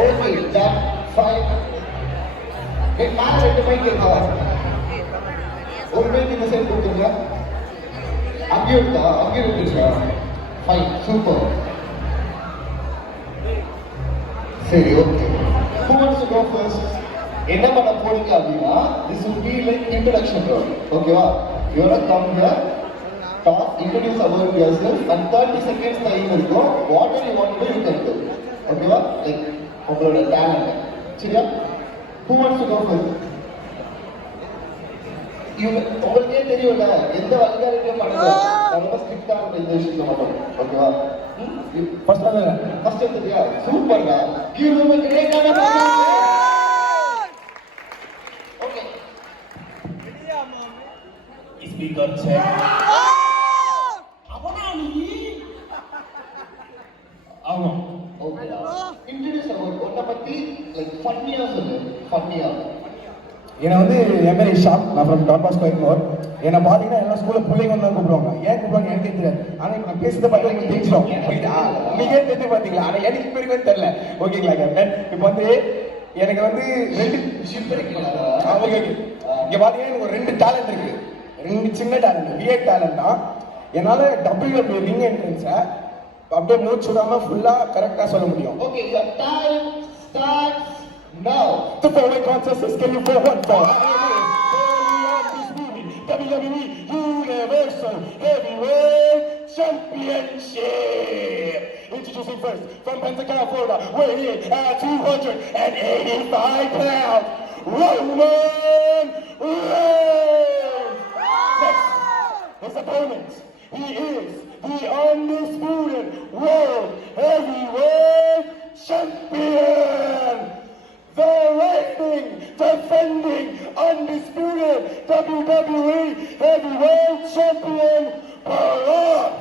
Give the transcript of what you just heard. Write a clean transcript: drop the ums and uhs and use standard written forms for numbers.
Okay, that fine. என் மேல 2 மைக் இருக்கா? ஒரு மைக் இந்த சைடு கொடுத்துருங்க. அங்கேயும் இருந்துச்சா? Fine, super. சரி, okay. Who wants to go first? என்ன பண்ண போறீங்க அப்படின்னா, this will be like introduction round. ஓகேவா? You wanna come here, talk, introduce about yourself, and 30 seconds time இருக்கும். Whatever you want to do, you can do. ஓகேவா? Like உங்களோட talent. சரியா? Who wants to go first? உங்களுக்கே தெரியும்ல எந்த வல்காரிட்டியும் பண்ணலாம். ரொம்ப ஸ்ட்ரிக்ட்டா இருக்க இந்த விஷயத்துல மட்டும். ஓகேவா? ஃபர்ஸ்ட் வந்துறியா? சூப்பர்டா. Give them a great round of applause. Okay. Speaker check. ஆமா. ஓகேடா. இன்ட்ரோ듀ce about உன்னை பத்தி லைக் ஃபன்னியா சொல்லு. ஃபன்னியா. என்னை வந்து என் பேர் இஷாக், நான் ஃப்ரம் டான் பாஸ்கோ எக்மோர். என்னை பார்த்தீங்கன்னா எல்லா ஸ்கூலில் பிள்ளைங்க தான் கூப்பிடுவாங்க. ஏன் கூப்பிடுவாங்க எனக்கு தெரியாது. ஆனால் இப்போ நான் பேசுறத பார்த்து உங்களுக்கு தெரிஞ்சிடும். நீங்க தெரிஞ்சு பார்த்தீங்களா? ஆனால் எனக்கு இப்போ வரைக்கும் தெரியல. ஓகேங்களா கேப்டன்? இப்போ வந்து எனக்கு வந்து 2 ஓகே இங்கே பார்த்தீங்கன்னா எனக்கு ஒரு 2 டேலண்ட் இருக்கு. 2 சின்ன டேலண்ட், வியட் டேலண்ட் தான். என்னால் டபிள்யூடபிள்யூ ரிங் என்ட்ரன்ஸை அப்படியே மூச்சு விடாம ஃபுல்லா கரெக்டா சொல்ல முடியும். Okay, your time starts now. The following contest is scheduled for one fall. WWE Universal Heavyweight Championship. Introducing first from Pensacola, Florida, weighing in at 285 pounds, Roman Reigns. Next, his opponent. He is the undisputed World Heavyweight Champion, the reigning, defending, undisputed WWE Heavyweight Champion, Brock